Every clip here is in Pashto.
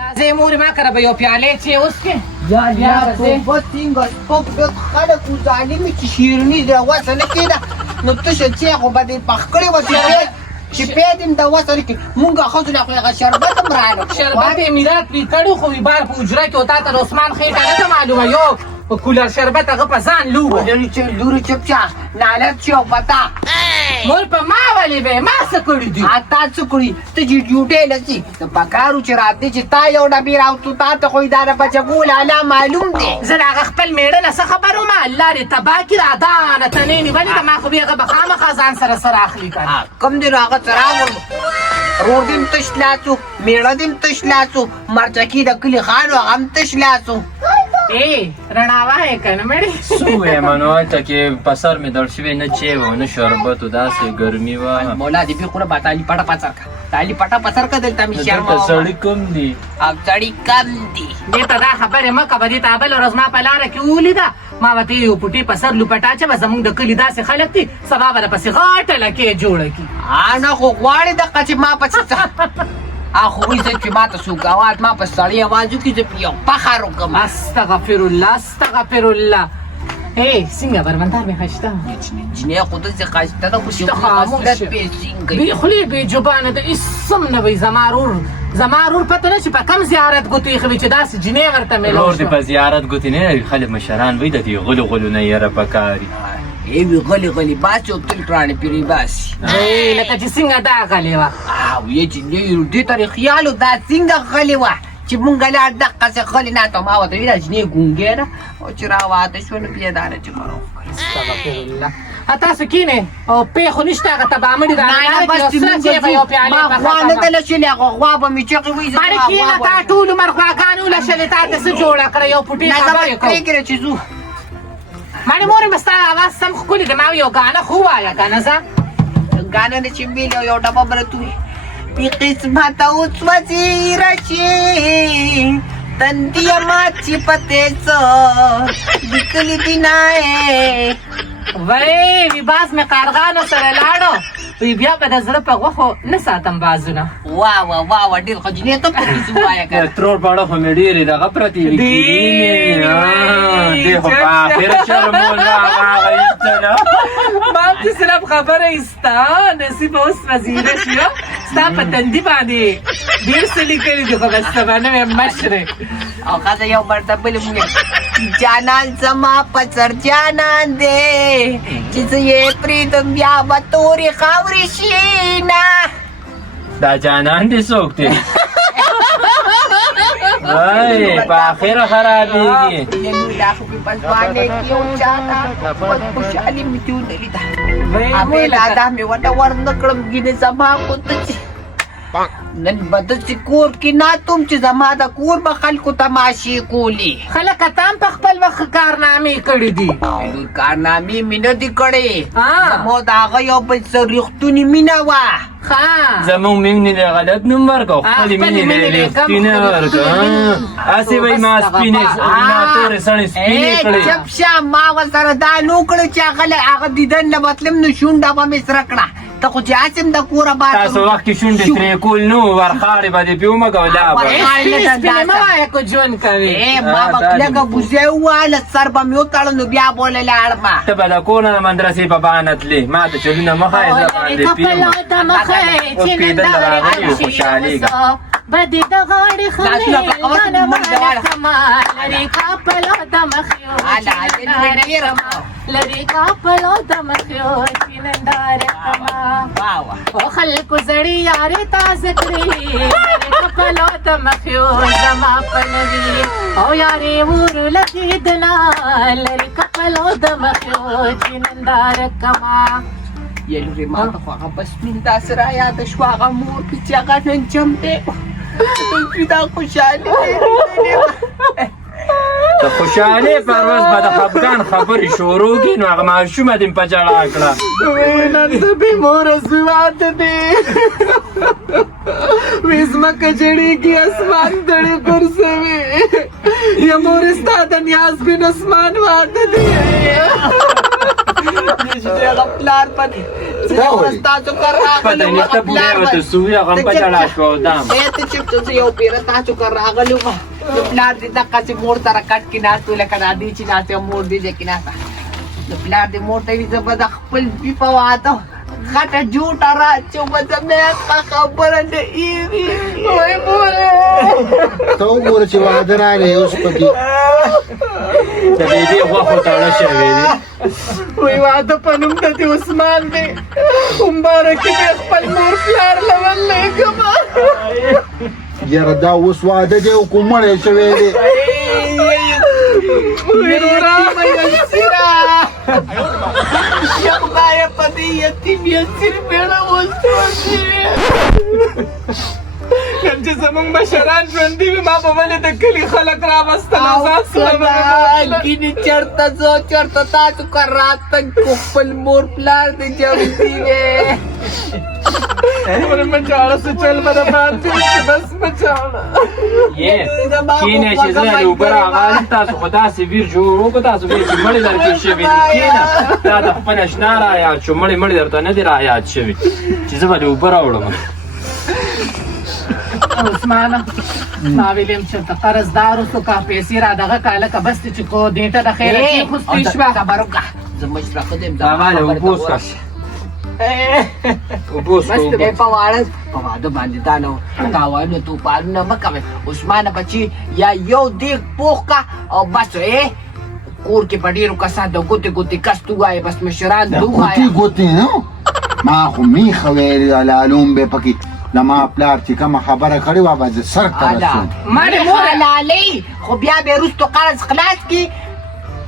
راځي مور ما کړه به یو پیاله چې اوس کې یا توبه څنګه سپک د خلک ظالمي چې شیرني د وسه نه کېده نو تشه چې خو به دې پخ کړې وه چې پیدیم د وسه نه کړي مونږ ښځو له خو هغه شربت هم راغلو شربت یې میرات پرې کړو خو وي بار په حجره کې وتا ته د عثمان خېټه نه ده معلومه یو په کولر شربت هغه په ځان لوبه لوري چپچا نالت چې او پتا مور په ما ولې به ما څه کړي دي تا څه کړي ته چې ډیوټۍ لسي د پکارو چې راتې چې تا یو ډبې راوتو تا ته خو اداره بچګول اعلی معلوم دی زه د هغه خپل میړه نه څه خبر وم الله دې تباه کړي رادانه تنې نیولې ده ما خو بیا هغه به خامخا ځان سره سره اخلي که کوم دی نو هغه څه راوړ رور دې هم تش لاسو میړه دې هم تش لاسو مرچکي د کلي خانو هغه هم تش لاسو رڼاوه یې که نه مړې څه ووایم نو هلته کې په سر مې دړ شوی نه چای و نه شربت و داسې ګرمي وه مولا دې بېخوره با تالي پټه پڅر که تالي پټه پڅر که دلته مې شرمه دلته سړي کم دي او سړي کم دي دې ته دا خبرې مه کوه دې ته بله ورځ ما په لاره کې ولیده ما به ته یو پوټي په سر لوپټه اچوه زموږ د کلي داسې خلک دي سبا به درپسې غټه لکۍ جوړه کړي نه خو غواړې دقه چې ما پسې خو وایي زه چې ما ته څوک اواز ما په سړی اواز وکړي زه پې یو فخر وکړم استغفر الله استغفر الله څنګه بربندار مې ښایسته جنۍ خو داسې ښایسته ده خو چې خاموش پې څنګه بې خولې بې جبانه ده هېڅ هم نه وي زما رور پته نه چې په کم زیارت ګوتې ایښې وي چې داسې جنۍ ورته میلاو رور دې په زیارت ګوتې نه لري خلک مشران وایي د دې غلو نه یره پکاري وي غلې باسي او تل پراڼې پرې باسي لکه چې څنګه دا غلې وه ویې جنۍ دې ته خیال و دا څنګه غلې وه چې مونږ لاړ دقسې غلې نه ته ما ورته ویل جنۍ ګونګې ده او چې راواده شوه نو بیا دا نه چې ما استغفر الله تاسو کینې او پیښو نشته هغه تبامړي ما خوا نه ده لشلې هغه غوا به مې چغې وایي مړې کینه تا ټول عمر غواګانې ولشلې تا ته څه جوړه کړه یو پوټې خبرې کوو پرېږدې چې ځو مړې مورې مې ستا اواز سم ښکلي دی ما یو ګانه خو ووایه که نه ځه ګانه نه چې مې یو ډبه برت وي بې قسمته اوس وزیره شي تندیه مات چې پتې څه لیکلي دي نه وی باز مې کارغانو سره لاړو وی بیا به د زړه په غوښو نه ساتم بازونه واه ډېر ښه جنۍ ته پکې څه ووایه که ترور باړه خو مې ډېرې دغه پرتې وي دې خو په آخره شرمول هغه ایستله ما دې صرف خبره ایسته نصیب اوس وزیره شي ستا په تندي باندې ډېر څه لیکلي دي خو بس سبا نه ویم مشرې او ښځه یو مرتبه مونږ جانان زما په سر جانان دی چې زه یې پرېږدم بیا به تورې خاورې شي نه دا جانان دې څوک دی په آخره خرابېږي دا خو مې په ځوانۍ کې یو چا ته بس خوشحالي مې دې ونه لیده ابې لا دا مې ونه ورنه کړم ګینې زما خو ته چې نن به داسې کور کې ناتم چې زما د کور به خلکو تماشې کولې خلک تام په خپل وخت کارنامې کړي دي کارنامې مې نه دي کړې زمو د هغه یو بل څه رښتونې مینه وه زمونږ مینې له غلط نوم ورکړو خپلې مینې له رښتینه ورکړو هسې وایي ما سپینې ما تورې سڼې سپینې کړې چپ شه ما ورسره دا نه وکړه چې هغه دیدن نه بتلم نو شونډه به مې سره کړه ته خو چې هسې هم د کوره تاسو وخت کې شونډې ترې کول نه و ورخاړې به دې پې ومږو لا به سپینې مه وایه که ژوند کوې ما به لږه ګوزې وواله سر به مې وتړه نو بیا به له لاړمه ته به د کور نه د مدرسې په بهانه تلې ما ته چلونه مه ښایې زه باندې پېدل راغلي خوشحالېږه بدې د غاړې خلې لرې کاپلو د مخیو لرې کاپلو د مخیو چې ننداره کما او خلکو زړې یارې تازه کړې لرې کاپلو د مخیو زما پلوي او یارې ور لګېدله لرې کاپلو د مخیو چې ننداره کما یلورې ما ته خو هغه بسمین داسې رایاده شوه هغه مور کې چې هغه نن جم دی دا خوشحالي د خوشحالۍ پر ورځ به د خفګان خبرې شروع کړي نو هغه ماشومه دې په ژړا کړه نن د بې موره زوی واده دی وی ځمکه جړېږي اسمان دړې ګرځوي یا مورې ستا د نیازبین اسمان واده دی هغه پلار پدې تاسو کار پته راغلو نشته بوډا وته سوي هغه په جړا شو دام ته چې ته یو پیر تاسو کار راغلو ما پلار دې د قصې مور تر کټ کې ناستو لکه دا دې چې ناسته مور دې کې ناسته پلار دې مور ته دې زبر خپل بي په واته غټه جوټه را چوبه مې خبره دې ایوي وای مور ته وګوره چې واده راغی اوس پکې د دې غوښه تاړه شوی دی وای واده په نوم د دې عثمان دی مبارک دې خپل مور پلار لولې کما یاره دا اوس واده دی او کومړی شوی دی ورورا یا خدای په دې یتیم یتیم بیره وستوږي چې زمونږ مشران ژوندي وي ما به ولې د کلي خلک راوستل ګینې چېرته ځو چېرته تاسو کار راتګ کو خپل مور پلار دې جوړدي دی ورې مچاړه څه چل به د باندې شي بس مچاړه یې کینه چې زه د اوبه راغلم تاسو خو داسې ویر جوړ وکړو تاسو ویر چې مړی درکې شوي دي کینه دا د خپل اشنا رایاد شو مړی درته نه دي رایاد شوي چې زه به د اوبه راوړم عثمانه ما ویلیم چې ته قرضدار اوسو که پیسې را دغه کا لکه بس چې کو دېته د خیره کېښوستې شوه خبره وکړه زه مشره ښه دیم بابا له اوبه وڅښه اوبه وڅښه په واده باندې دا نو تاوانونه توپانونه مه کوئ عثمانه بچي یا یو دیګ پوخ کا او بس کور کې په ډېرو کسان د ګوتې ګوتې کس تو وایې بس مشران دا دو ګوتې وایه ګوتې نو ما خو میخه ویلې ده لالوم به پکې زما پلار چې کومه خبره کړې وه به زه سر ته رسوم مړې حلالۍ خو بیا به یې وروستو قرض خلاص کړي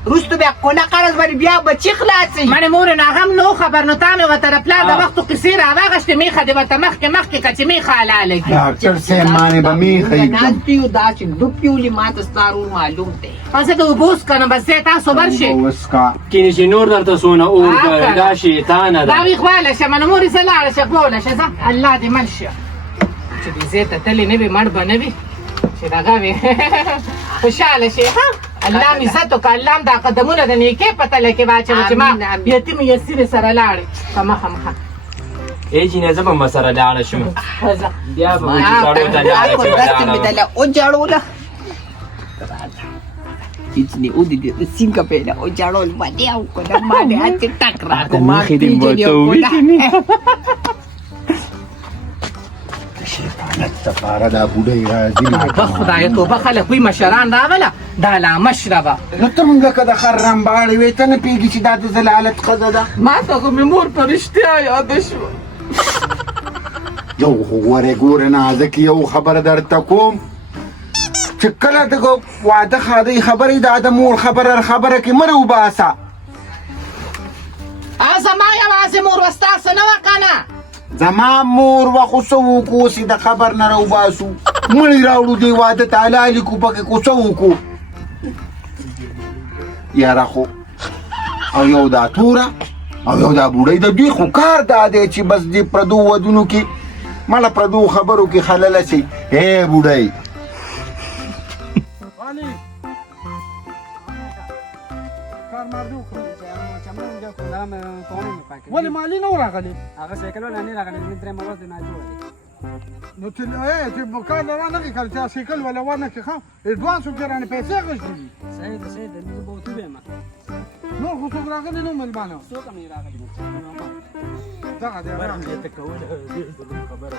وروستو بیا کونه قرض باندې بیا بچي خلاصوي مړې مورې نو هغه هم نو خبر نو تا مې ورته د پلار د وختو کیسې راواغېستې میخه دې ورته مخکې کړه چې میخه حلاله کړي ډاکټر صاحب مانې به میخه ایږدم ناست یو داسې ډوب یولي ما ته ستا رول معلوم دی زه د اوبه وڅښنم بس ځای تاسو برشئ وسکا کینې چې نور درته څونه اور کوي دا شیطانه دا ده وي خواله شه منه مورې زه لاړه شه بوله شه ځه الله دې من شه چې دې ځای ته تلې نه وي مړ به نه وي چې دغه وي خوشحاله شي ها الله م عزت وکړه الله م دا قدمونه د نیکۍ په تله کې واچوه چې ما یتیم یسیرې سره لاړې په مخه مخه ای جینې زه به مسره لاړه شم ځه بیا به مې سړو ته لاړه چې ولاړه وجړوله هیڅ نه ودی دې څنګه پیدا وجړول باندې او کله باندې اته ټک راکو ما شیطانت دپاره دا بوډۍ راځي توبه خدایه توبه خلک وي مشران راوله دا لا مشربه نو ته مونږ لکه د خر رمباړې وې ته نه پوهېږي چې دا د ضلالت ښځه ده ما ته خو مې مور په رښتیا یاده شوه یو خو ګورې نازک یو خبره درته کوم چې کله د واده خادۍ خبرې دا د مور خبره کې مه راوباسه زما یوازې مور وه ستاسو نه وه که نه زما مور وه خو څه وکړو اوسې د خبر نه راوباسو مړی راوړو دې واده ته حلالې کړو پکې خو څه وکړو یاره خو او یو دا توره او یو دا بوډۍ د دوی خو کار دا دی چې بس دې پردو ودونو کې مړه پردو خبرو کې خلله شي هی بوډۍ ولې مالي نه راغلی هغه سایکل ولا نه راغلی من درې مرز نه جوړ دي نو چې چې مکان رانه کې کړ چې سایکل ولا ونه کې خام اډوانس وګرانه پیسې غوښتي دي صحیح ده صحیح ده موږ به تو به ما نو خو څوک راغلی نو ملمانه څوک نه راغلی دغه دی برم دې ته کول خبره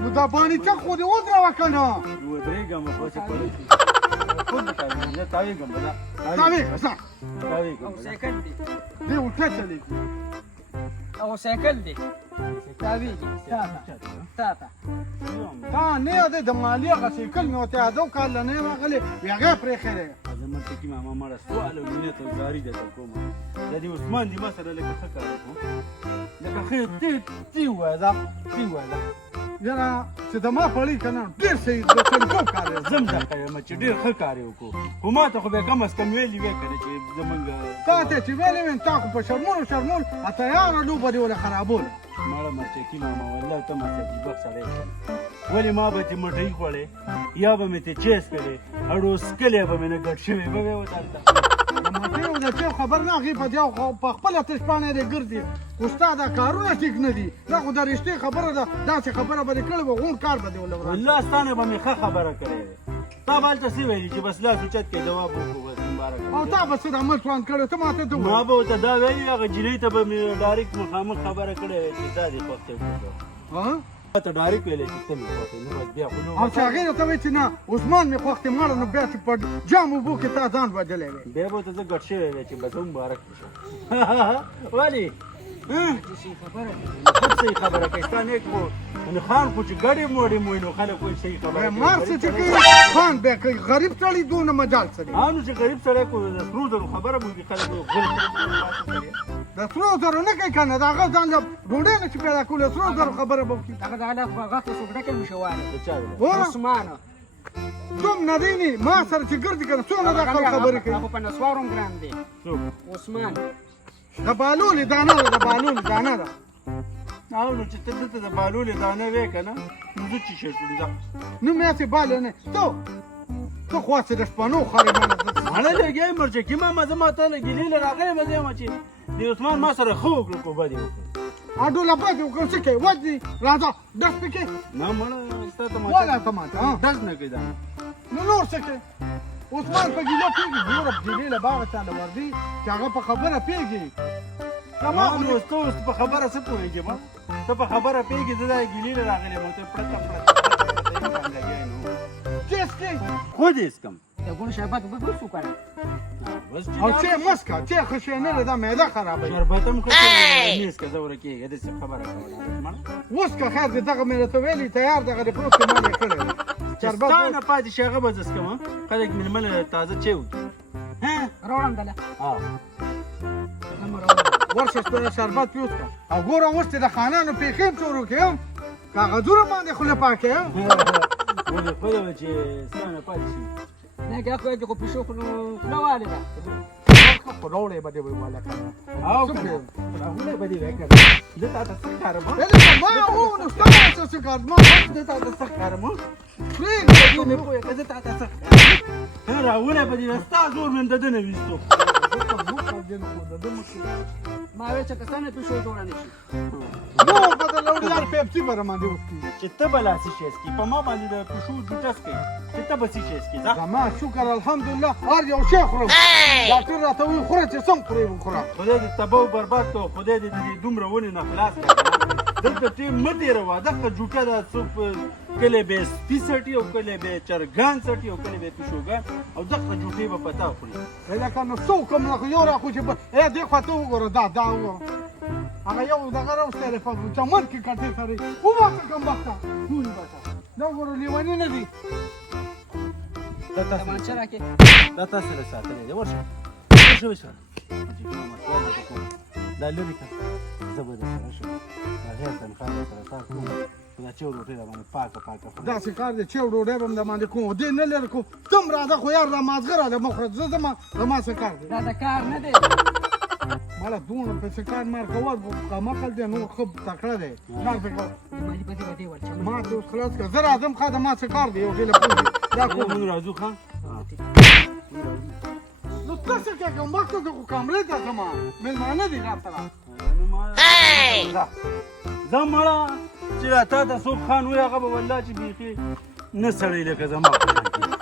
نو دا باندې څه خو دې ودرا وکنه و درېګم خو څه کوي خود کوي نه تاویګم بلا تاویګ څه تاویګم سایکل دی دی وټه چلی او سایکل دی تاویګ تا تا نه ده د مالی هغه سایکل مې ورته یادو کال نه راغلی هغه پرې خیره زمون ته کی ماما مړه سوال ونه ته زاری ده کوم د دې عثمان دی مسره لکه څه کار لکه خیر تی وځه یاره چې د ما پړی کنه ډېر صحیح د څنګه کار زم دا کوم چې ډېر ښه کار وکړو خو ما ته خو به کم از کم ویلي وې کړې چې زمونږ تا ته چې ویلې وین تا خو په شرمول اتیاره لوبه دی ولا خرابول ماړه مرچې کی ماما والله ته ما ته بخ سره ولې ما به چې مټۍ خوړې یا به مې ته چیس کړې اړو سکلې به مې نه ګټ شوې به وتالته یو د چا خبر نه هغې په دې په خپله تشپانه دی ګرځي خو ستا دا کارونه ټیک نه دي دا خو د رښتې خبره ده داسې خبره به دې کړې وه غونډ کار به دې ولوران والله ستانه به مې ښه خبره کړې وې تا به هلته څه ویلي چې بس لاس اوچت کې جواب وکړو بس مبارک او تا به څه د عمل پلان کړی ته ماته ته ما به ورته دا ویلي هغه جینۍ ته به مې ډایرکټ مخامخ خبره کړې وې چې دا دې خوښ دی ما ته ډایرکټ ویلې چې ته مې خوښ یې نو بس بیا خو او چې هغې راته وایي چې نه عثمان مې خوښ دی مړه نو بیا چې په جام اوبو کې تا ځان بدلی وی بیا به ورته زه ګډ شوی وی چې بس مبارک شو ولې خود صحیح خبره کوي ستا نیک خو نو خان خو چې ګډې موړې موي نو خلک وایي صحیح خبره مار څه چې کوي خان بیا کوي غریب سړی دونه مجال څه دی نو چې غریب سړی کو د سرو زرو خبره به وکړي خلک وایي غل د سرو زرو نه کوي که نه د هغه ځان له ډوډۍ نه چې پیدا کړو د سرو زرو خبره به وکړي هغه د هغه غاښ ته څوک ډکه مشواله د چا دی ګوره عثمانه څومره دی نه ما سره چې ګرځي که نه څومره دا خلک خبرې کوي هغه په نسوارو هم ګران دی څوک عثمان د بالولې دانه ده د بالولې دانه ده او نو چې ته دلته د بالولې دانه وې که نه نو زه چې شم ځه نو مې هسې باله نه ته خو هسې د شپنو خارې مانه مړه لګیا یې مرچکي ماما زه ما ته له ګیلې له راغلی به زه یم چې د عثمان ما سره ښه وکړو خو بد یې وکړو اډوله بد یې وکړو څه کوې ودې راځه ډس پې کې نه مړه ستا ته والا ته ماته ډز نه کوي دا نو نور څه کوې عثمان په ګیله پوهېږي ګوره ګیلې له باغه چاله ورځي چې هغه په خبره پوهېږي ما خو نو ته اوس په خبره څه پوهېږې ما ته په خبره پوهېږې زه دا ګیلې له راغلی یم ته پړکه چیس کې خود یې څکم د ګل شربت به بس وکړه بس او چې مسکه چې خشې نه ده دا معده خرابوي شربت هم ښه میز که زه ورکېږې داسې خبره کوله اوس که خیر دې دغه مې راته ویلي تیار دغه د پروت کې مال یې کړی شربت ستا نه پاتې شي هغه به زه څکم خلک مېلمه تازه چای وکړي راوړم دله ورشه شربت پیوس که او ګوره اوس چې د خانانو پیښې هم شروع کړې کاغذونه باندې خوله پاکې ولې خپله به چې ستا نه پاتې شي نه که خو یې خو پیشو خو نو خوله والې ده خو راوړی به دې ویواله که نه او راغلی به دې وی که زه تا ته څه ښکارم ما و نو ستا څه څه کار ما زه تا ته څه ښکارم پرېږده مې پوهې که زه تا ته څه ښکارم راغلی به دې وی ستا زور مې د ده نه ویستو ما وی چې کسانه پیشو جوړه نه شي نو به د لوډیار پیپسي به راماندې وکړي چې ته به لا څه شی څکې په ما باندې د پیشو جوټه څکې چې ته به څه شی څکې زما شکر الحمدلله هر یو شی خورم ډاکټر راته وایي خوره چې څنګه خورې وخوره خدای دې تباه و برباد کړو خدای دې د دې دومره ونې نه خلاص کړه دلته ټیم مه تېروه دغه جوټه ده څوک کله به سپي څټي او کله به چرګان څټي او کله به پیشوګان او دغه جوټې به پتا خوري لکه نو څو کوم نه خو یو را خو چې دې خوا ته وګوره دا وګوره هغه یو دغه راوستلی په چمن کې کټې سړی وباسه کمبخته ټول بچه دا وګوره لیوني نه دي تمانچه راکې دا تاسو سره ساتلی دی ورشه ورشه دا لرې کړه زه به درسره شم دا غیر تنخوا به سره تا کوم دا چې روټۍ راباندې پاکه خورم داسې کار دی چې ډوډۍ به م دباندې کوم دې نه لرې کوم ته هم راځه خو یار رامازغه راځه مه خوره زه ځم زما څه کار دی دا د کار نه دی ماله دونه پسې کار مار کوه کمقل دی نور ښه تکړه دی کار پې کوه مالي بدې بدې ورچم ما ته اوس خلاص کړه زه راځم ښه د ما څه کار دی یو ډېله پوه دی دا کوم موږ راځو ښه نو ته څه کوې کمبخته زه خو کمرې ته ځم مېلمانه دي را سره زه مړه چې تا ته څوک خان وي هغه به والله چې بیخي نه سړی لکه زما په شان